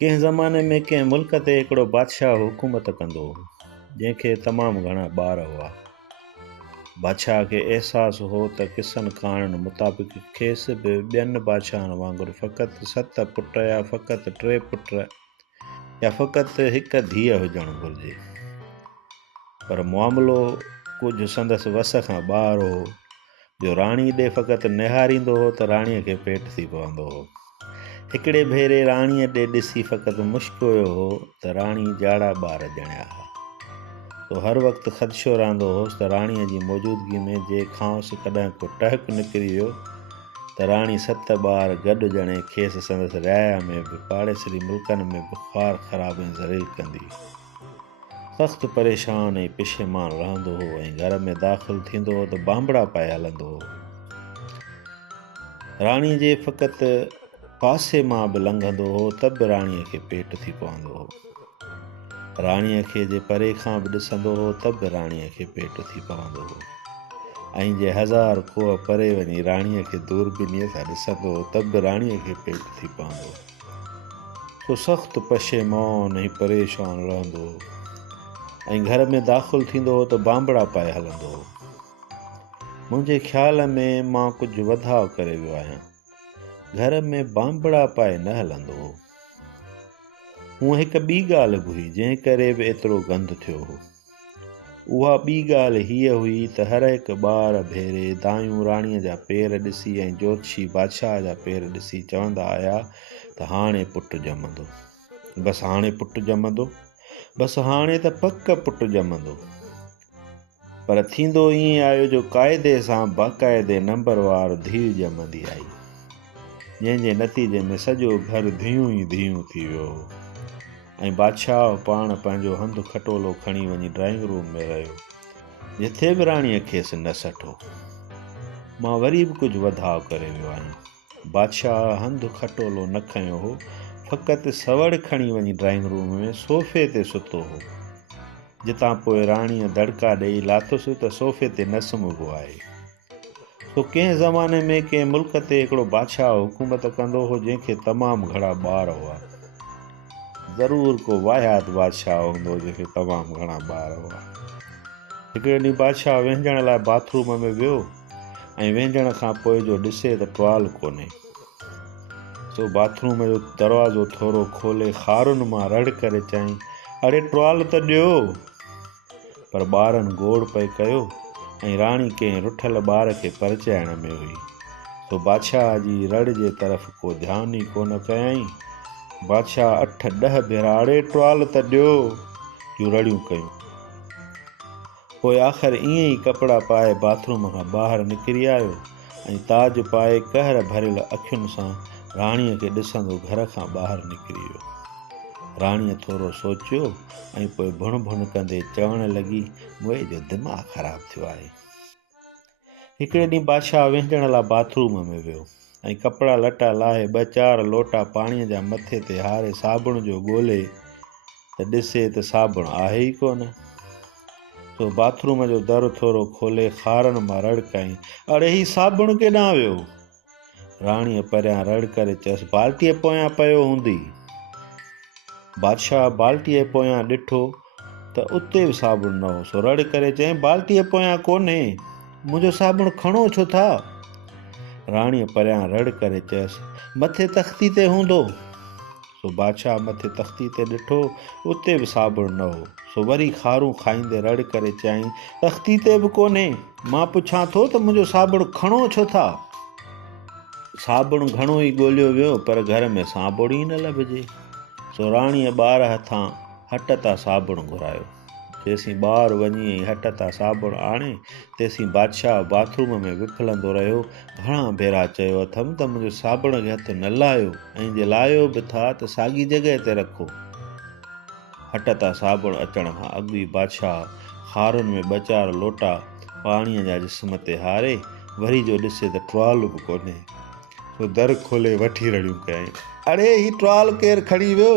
कंहिं ज़माने में कंहिं मुल्क ते हिकिड़ो बादशाह हुकूमत कंदो हो, जंहिंखे तमामु घणा ॿार हुआ। बादशाह खे अहसासु हो त किसनि कहाणियुनि मुताबिक़ खेसि बि ॿियनि बादशाहनि वांगुरु फ़क़ति 7 पुट या फ़क़ति 3 पुट या फ़क़ति हिकु धीअ हुजणु घुरिजे। पर मामिलो कुझु संदसि वस खां ॿाहिरि हो, जो राणी ॾे फ़क़ति निहारींदो हो त राणीअ खे पेट थी पवंदो हो। हिकिड़े भेरे राणीअ ॾे ॾिसी फ़क़ति मुश्क हुयो हो त राणी जाड़ा ॿार ॼणिया हुआ। तो हर वक़्तु ख़दशो रहंदो होसि त राणीअ जी मौजूदगी में जे खांसि कॾहिं को टहिक निकिरी वियो त राणी 7 ॿार गॾु ॼणे खेसि संदसि रियाया में बि पाड़ेसरी मुल्कनि में बि ख़्वार ख़राब ऐं ज़लील कंदी। सख़्तु परेशान ऐं पिशेमान रहंदो हो ऐं घर में दाख़िल थींदो हो त बांबड़ा पाए हलंदो हो। राणी जे फ़क़ति पासे मां बि लंघंदो हो त बि राणीअ खे पेट थी पवंदो हो। राणीअ खे जे परे खां बि ॾिसंदो हो त बि राणीअ खे पेट थी पवंदो हो। ऐं जे 1000 कोह परे वञी राणीअ खे दूरबीनीअ सां ॾिसंदो हो त बि राणीअ खे पेट थी पवंदो हो। सो सख़्तु पशेमान ऐं परेशान रहंदो हो ऐं घर में दाख़िल थींदो हो त बांबड़ा पाए हलंदो हो। मुंहिंजे ख़्याल में मां कुझु वधाउ करे वियो आहियां। घर में बांबड़ा पाए न हलंदो हो। हूअं हिकु ॿी ॻाल्हि बि हुई जंहिं करे बि एतिरो गंद थियो हो। उहा ॿी ॻाल्हि हीअ हुई त हर हिकु ॿार भेरे दायूं राणीअ जा पेर ॾिसी ऐं जोतशी बादशाह जा पेर ॾिसी चवंदा आया त हाणे पुटु ॼमंदो, बसि हाणे पुटु ॼमंदो, बसि हाणे त पक पुटु ॼमंदो। पर थींदो ईअं आयो जो क़ाइदे सां बाक़ाइदे नंबरवार धीउ ॼमंदी आई, जंहिंजे नतीजे में सॼो घर धीयूं ई धीयूं थी वियो हो। ऐं बादशाह पाण पंहिंजो हंधु खटोलो खणी वञी ड्राइंग रूम में रहियो, जिथे बि राणीअ खेसि न सठो। मां वरी बि कुझु वधाउ करे वियो आहियां। बादशाह हंधु खटोलो न खयो हो, फ़क़ति सवड़ खणी वञी ड्राइंग रूम में सोफ़े ते सुतो हो, जितां पोइ राणीअ दड़का ॾेई लाथुसि त सोफ़े ते न सुम्हिबो आहे। सो कंहिं ज़माने में कंहिं मुल्क ते हिकिड़ो बादशाह हुकूमत कंदो हो, जंहिंखे तमामु घणा ॿार हुआ। ज़रूरु को वाहियात बादशाह हूंदो जंहिंखे तमामु घणा ॿार हुआ। हिकिड़े ॾींहुं बादशाह विहंजण लाइ बाथरूम में वियो ऐं विहंजण खां पोइ जो ॾिसे त टुवाल कोन्हे। सो बाथरूम जो दरवाज़ो थोरो खोले खारुनि मां रड़ करे चयईं, अड़े टुवाल त ॾियो। पर ॿारनि गोड़ पए कयो ऐं राणी कंहिं रुठल ॿार खे परचाइण में हुई। सो बादशाह जी रड़ जे तरफ़ को ध्यानु ई कोन कयईं। बादशाह 8-10 भेरा अड़े टुवाल त ॾियो जूं रड़ियूं कयूं। पोइ आख़िर ईअं ई कपिड़ा पाए बाथरूम खां ॿाहिरि निकिरी आयो ऐं ताज पाए कहर भरियल अखियुनि सां राणीअ खे ॾिसंदो घर खां ॿाहिरि निकिरी वियो। राणीअ थोरो सोचियो ऐं पोइ भुण भुण कंदे चवणु लॻी, मुंहिंजे जो दिमाग़ु ख़राबु थियो आहे। हिकिड़े ॾींहुं बादशाह विहंजण लाइ बाथरूम में वियो ऐं कपिड़ा लटा लाहे 2-4 लोटा पाणीअ जा मथे ते हारे साबुण जो ॻोल्हे त ॾिसे त साबुण आहे ई कोन। सो बाथरूम जो दर थोरो खोले खारनि मां रड़ कयईं, अड़े ही साबुण केॾांहुं वियो? राणीअ परियां रड़ करे चयसि, बाल्टीअ पोयां पियो हूंदी। बादशाह बाल्टीअ पोयां ॾिठो त उते बि साबुण न हो। सो रड़ करे चयईं, बाल्टीअ पोयां कोन्हे, मुंहिंजो साबुण खणो छो था? राणीअ परियां रड़ करे चयसि, मथे तख़्ती ते हूंदो। सो बादशाह मथे तख़्ती ते ॾिठो, उते बि साबुण न हो। सो वरी खारूं खाईंदे रड़ करे चयईं, तख़्ती ते बि कोन्हे, मां पुछां थो त मुंहिंजो साबुण खणो छो था? साबुण घणो ई ॻोल्हियो वियो पर घर में साबुण ई न लभिजे। सो राणीअ ॿार हथां हट तां साबुण घुरायो। जेसीं ॿार वञी ऐं हट तां साबुण आणे, तेसीं बादशाह बाथरूम में विफलंदो रहियो। घणा भेरा चयो अथमि त मुंहिंजो साबुण खे हथु न लाहियो, ऐं जे लाहियो बि था त साॻी जॻह ते रखो। हट तां साबुण अचण खां अॻु ई बादशाह खारुनि में 2-4 लोटा पाणीअ जा जिस्म ते हारे वरी जो ॾिसे त टुवाल बि कोन्हे। सो दर खोले वठी रड़ियूं कयईं, अड़े ही टुवाल केरु खणी वियो?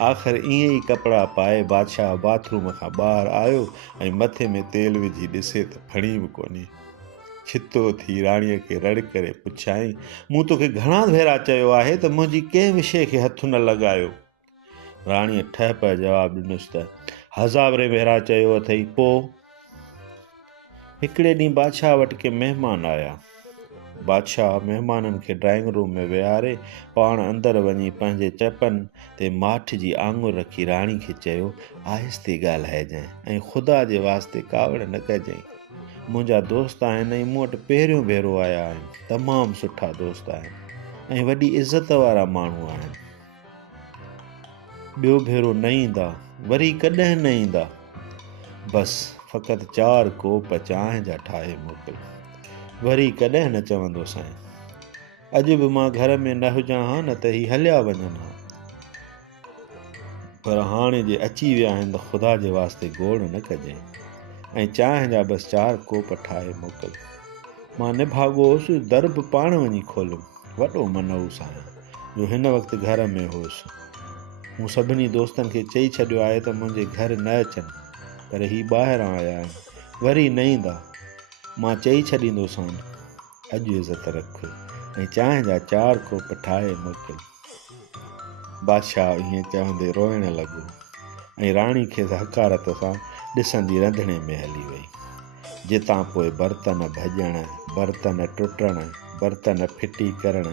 आख़िर ईअं ई कपिड़ा पाए बादशाह बाथरूम खां ॿाहिरि आयो ऐं मथे में तेल विझी ॾिसे त फणी बि कोन्हे। छितो थी राणीअ खे रड़ करे पुछाईं, मूं तोखे घणा भेरा चयो आहे त मुंहिंजी कंहिं विषय खे हथु न लॻायो। राणीअ ठह पिए जवाबु ॾिनुसि त 1000 भेरा चयो अथई। पोइ हिकिड़े ॾींहुं बादशाह वटि के महिमान आया। बादशाह महिमाननि खे ड्राइंग रूम में विहारे पाण अंदरि वञी पंहिंजे चपनि ते माठ जी आङुर रखी राणी खे चयो, आहिस्ते ॻाल्हाइजांइ ऐं ख़ुदा जे वास्ते कावड़ न कजांइ। मुंहिंजा दोस्त आहिनि ऐं मूं वटि पहिरियों भेरो आया आहिनि। तमामु सुठा दोस्त आहिनि ऐं वॾी इज़त वारा माण्हू आहिनि। ॿियो भेरो न ईंदा, वरी कॾहिं न ईंदा। बसि फ़क़ति 4 कोप चांहि जा ठाहे मोकिल, वरी कॾहिं न चवंदो साईं। अॼु बि मां घर में न हुजां हा न त ही हलिया वञनि हा, पर हाणे जे अची विया आहिनि त ख़ुदा जे वास्ते गोड़ न कजांइ ऐं चांहि जा बसि 4 कोप ठाहे मोकिल। मां निभाॻो हुउसि, दर बि पाण वञी खोलियुमि। वॾो मनहूस आहियां जो हिन वक़्तु घर में हुउसि। मूं सभिनी दोस्तनि खे चई छॾियो आहे त मुंहिंजे घर न अचनि, पर ही ॿाहिरां आया आहिनि, वरी न ईंदा। मां चई छॾींदोसांनि, अॼु इज़त रख ऐं चांहि जा 4 कोप ठाहे मोकिल। बादशाह ईअं चवंदे रोइण लॻो ऐं राणी खे हकारत सां ॾिसंदी रंधिणे में हली वई। जितां पोइ बर्तन भॼण, बर्तन टुटण, बर्तन फिटी करण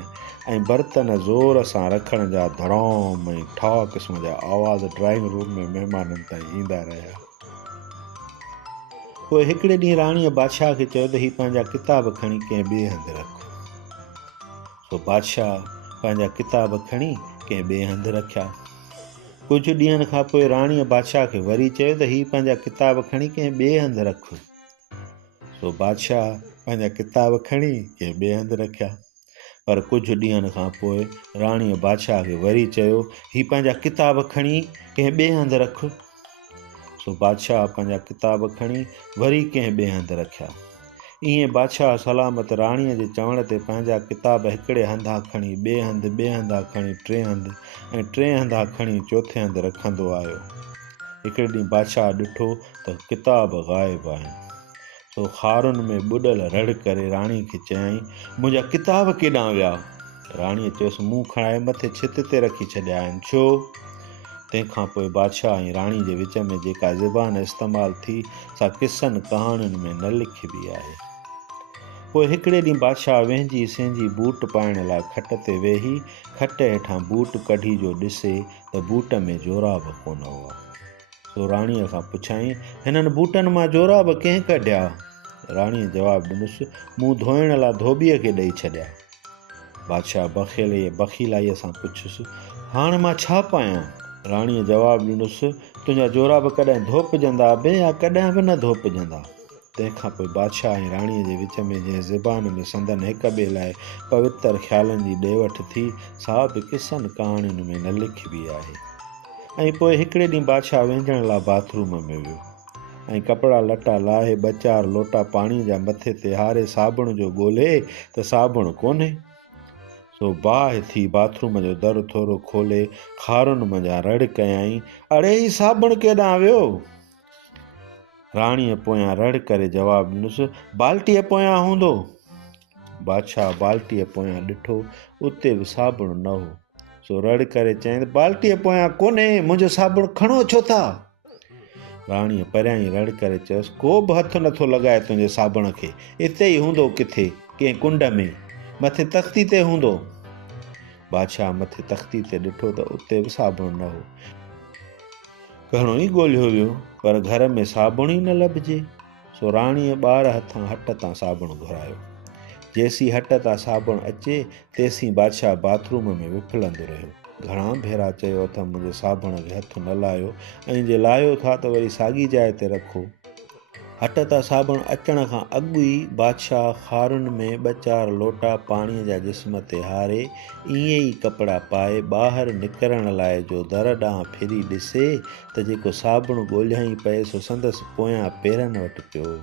ऐं बर्तन ज़ोर सां रखण जा धड़ाम ऐं ठा क़िस्म जा आवाज़ ड्राइंग रूम में महिमाननि ताईं ईंदा रहिया। पोइ हिकिड़े ॾींहुं राणीअ बादशाह खे चयो त ही पंहिंजा किताब खणी कंहिं ॿिए हंधि रख। सो बादशाह पंहिंजा किताब खणी कंहिं ॿिए हंधि रखिया। कुझु ॾींहंनि खां पोइ राणीअ बादशाह खे वरी चयो त ही पंहिंजा किताब खणी कंहिं ॿिए हंधि रख। सो बादशाह पंहिंजा किताब खणी कंहिं ॿिए हंधि रखिया। पर कुझु ॾींहंनि खां पोइ राणीअ बादशाह खे वरी चयो, ही पंहिंजा किताब खणी कंहिं ॿिए हंधि रख। सो बादशाह पंहिंजा किताब खणी वरी कंहिं ॿिए हंधि रखिया। ईअं बादशाह सलामत राणीअ जे चवण ते पंहिंजा किताब हिकिड़े हंधा खणी ॿिए हंधा खणी टे हंधि ऐं टे हंधा खणी चौथे हंधि रखंदो आयो। हिकिड़े ॾींहुं बादशाह ॾिठो त किताब ग़ाइबु आहिनि। सो खारुनि में ॿुॾल रड़ करे राणी खे चयाईं, मुंहिंजा किताब केॾांहुं विया? राणीअ चयोसि, मूं खणाए मथे छित ते रखी छॾिया आहिनि। छो? तंहिंखां पोइ बादशाह ऐं राणी जे विच में जेका ज़बान इस्तेमालु थी सा किसनि कहाणियुनि में न लिखिबी आहे। पोइ हिकिड़े ॾींहुं बादशाह वेंझी संहिंजी बूट पाइण लाइ खट ते वेही खट हेठां बूट कढी जो ॾिसे त बूट में जोराब कोन हुआ। सो राणीअ खां पुछाईं, हिननि बूटनि मां जोराब कंहिं कढिया? राणीअ जवाबु ॾिनुसि, मूं धोइण लाइ धोबीअ खे ॾेई छॾिया। बादशाह बखीलाईअ सां पुछियुसि, हाणे मां छा पायां? राणीअ जवाबु ॾिनुसि, तुंहिंजा जोराब कॾहिं धोपजंदा बि या कॾहिं बि न धोपजंदा। तंहिंखां पोइ बादशाह ऐं राणीअ जे विच में जंहिं ज़बान में संदन हिक ॿिए लाइ पवित्र ख़्यालनि जी ॾे-वठि थी सा बि किसनि कहाणियुनि में न लिखिबी आहे। ऐं पोइ हिकिड़े ॾींहुं बादशाह वेंझण लाइ बाथरूम में वियो ऐं कपिड़ा लटा लाहे 2-4 लोटा पाणीअ जा मथे ते हारे साबुण जो ॻोल्हे त साबुण कोन्हे। सो बाहि थी बाथरूम जो दर थोरो खोले खारुनि मंझां रड़ कयाईं, अड़े ही साबुण केॾांहुं वियो? राणीअ पोयां रड़ करे जवाबु ॾिनुसि, बाल्टीअ पोयां हूंदो। बादशाह बाल्टीअ पोयां ॾिठो, उते बि साबुण न हो। सो रड़ करे चयईं, बाल्टीअ पोयां कोन्हे, मुंहिंजो साबुण खणो छो था? राणीअ परियां ई रड़ करे चयोसि, को बि हथु नथो लॻाए तुंहिंजे साबुण खे, इते ई हूंदो किथे कंहिं कुंड में, मथे तख़्ती ते हूंदो। बादशाह मथे तख़्ती ते ॾिठो त उते बि साबुण न हो। घणो ई ॻोल्हियो वियो पर घर में साबुण ई न लभिजे। सो राणीअ ॿार हथां हट तां साबुण घुरायो। जेसीं हट तां साबुण अचे तेसीं बादशाह बाथरूम में विफलंदो रहियो। घणा भेरा चयो त मुंहिंजे साबुण खे हथु न लाहियो ऐं जे लाहियो था त वरी साॻी जाइ ते रखो। हट तां साबुण अचण खां अॻु ई बादशाह खारुनि में 2-4 लोटा पाणीअ जा जिस्म ते हारे ईअं ई कपिड़ा पाए ॿाहिरि निकिरण लाइ जो दर ॾांहुं फिरी ॾिसे त जेको साबुण ॻोल्हियईं पए सो संदसि पोयां पेरनि वटि पियो।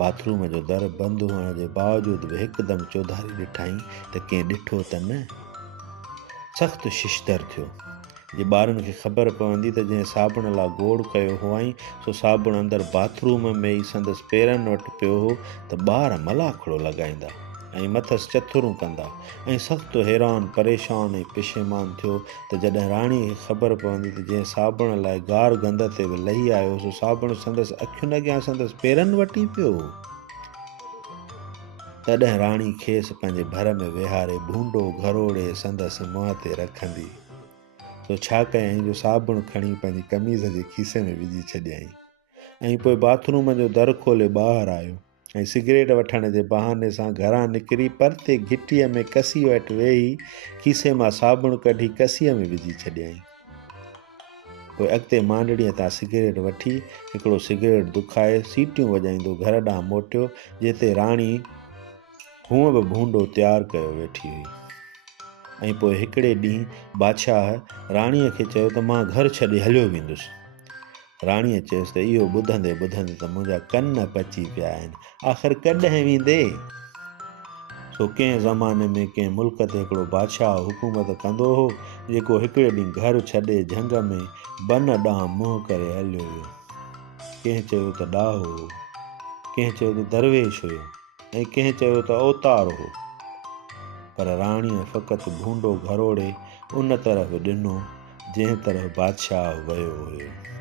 बाथरूम जो दर बंदि हुअण जे बावजूदि बि हिकदमि चौधारी ॾिठाईं त कंहिं ॾिठो त न। सख़्तु शिश्तर थियो। जे ॿारनि खे ख़बर पवंदी त जंहिं साबुण लाइ गोड़ कयो हुअईं सो साबुण अंदरि बाथरूम में ई संदसि पेरनि वटि पियो हो त ॿार मलाखड़ो लॻाईंदा ऐं मथसि चथुरूं कंदा ऐं सख़्तु हैरान परेशान ऐं पेशेमान थियो त जॾहिं राणीअ खे ख़बर पवंदी त जंहिं साबुण लाइ गार गंद ते लही आयो सो साबुण संदसि अखियुनि अॻियां संदसि पेरनि वटि ई पियो हो। तॾहिं राणी खेसि पंहिंजे भर में विहारे भूंडो घरोड़े संदसि मुंहं ते रखंदी तो छा कयईं जो साबुण खणी पंहिंजी कमीज़ जे खीसे में विझी छॾियईं ऐं पोइ बाथरूम जो दर खोले ॿाहिरि आयो ऐं सिगरेट वठण जे बहाने सां घरां निकिरी परते घिटीअ में कसी वटि वेही खीसे मां साबुण कढी कसीअ में विझी छॾियईं। पोइ अॻिते मांडड़ीअ तां सिगरेट वठी हिकिड़ो सिगरेट दुखाए सीटियूं वॼाईंदो घर ॾांहुं मोटियो जिते राणी हूअं बि भूंडो तयारु कयो वेठी हुई। ऐं पोइ हिकिड़े ॾींहुं बादशाह राणीअ खे चयो त मां घर छॾे हलियो वेंदुसि। राणीअ चयसि त इहो ॿुधंदे ॿुधंदे त मुंहिंजा कन पची पिया आहिनि, आख़िर कॾहिं वेंदे? सो कंहिं ज़माने में कंहिं मुल्क ते हिकिड़ो बादशाह हुकूमत कंदो हो जेको हिकिड़े ॾींहुं घर छॾे झंग में बन ॾांहुं मुंहुं करे हलियो वियो। कंहिं चयो त ॾाहो हो, कंहिं चयो त दरवेश हुयो ऐं कंहिं चयो त अवतार हो, पर राणीअ फ़क़ति भूंडो घरोड़े उन तरफ़ ॾिनो जंहिं तरफ़ बादशाह वियो हुयो।